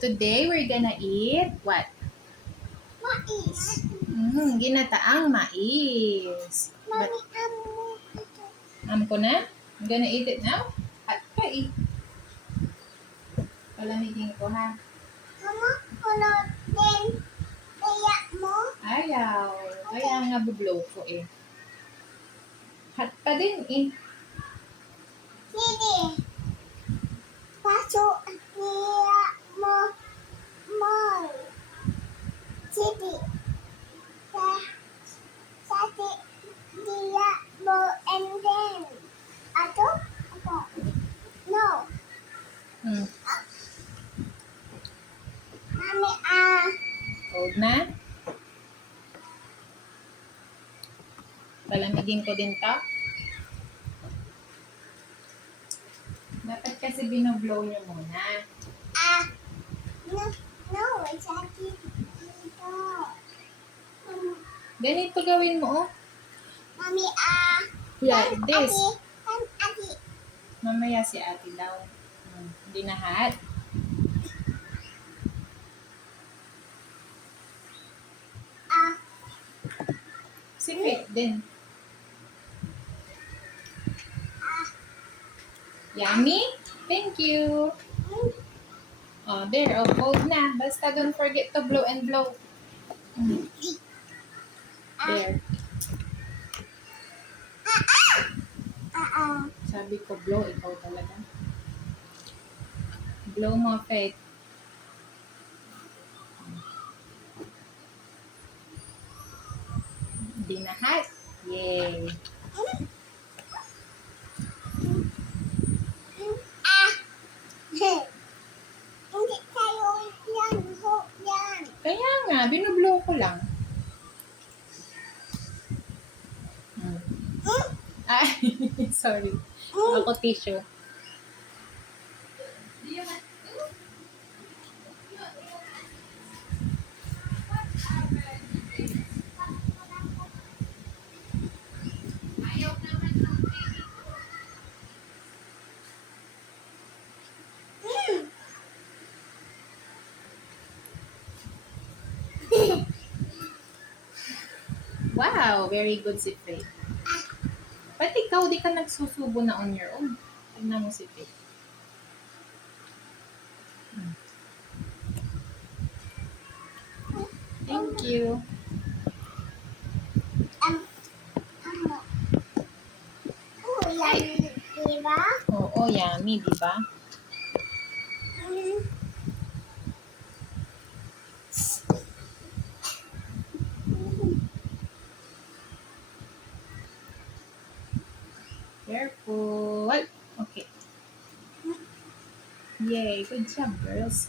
today we're gonna eat what? Mais. Ginataang mais. But, Mami, ko na? I'm gonna eat it now? At pa eh. Palamigin ko ha. Mama, kulot din. Iyak mo? Ayaw. Kaya nga bublow ko eh. Hot pa din eh. Sige. Pasok iyak mo. Mo. Sige. Sati iyak mo and then. Ato? Ato? No. Hmm. Mami, Cold na? Palamigin ko din to. Dapat kasi binoblow nyo muna. no, sati dito. Ganito gawin mo oh. Mami, Yeah, this. Ati. Mamaya si ate daw. Hindi na hot. Sipit din. Yummy? Thank you. Oh, there. Oh, cold na. Basta don't forget to blow and blow. There. Sabi ko blow, ikaw talaga. Blow mo, Faith. Hindi na hot. Yay. Hindi tayo yan, yan. Kaya nga, binublow ko lang. Ay, sorry. Ako tissue. Wow, very good si Faith. Ba't ikaw di ka nagsusubo na on your own? Tignan mo si Faith. Thank you. Yan, diba? Oo, yummy, di ba? Careful. Okay. Yay, good job, girls.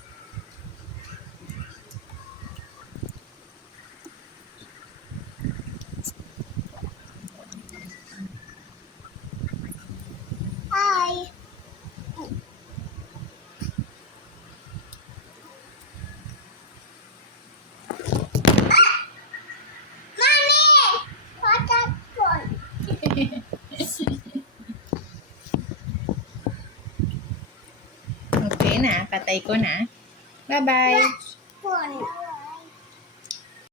Hi. Mommy! What that phone? Okay na, patay ko na. Bye-bye. Phone.